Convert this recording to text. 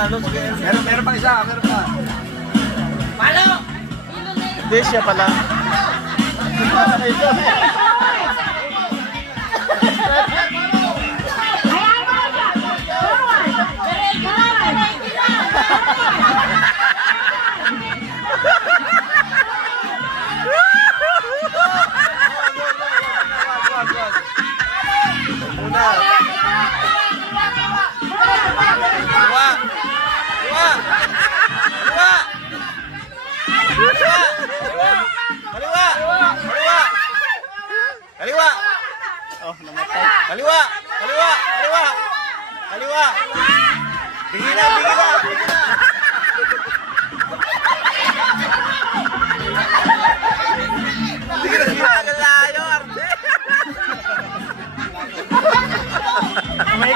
nanalo. Meron pang isa, meron pa. Palo! Hindi siya pala. Una. Dua. Dua. Dua. Kaliwa. Kaliwa. Kaliwa. Oh, namatay. Kaliwa. Kaliwa. Kaliwa. Kaliwa. Bigila, bigila, bigila. Bigila, bigila. Layo, Arte. May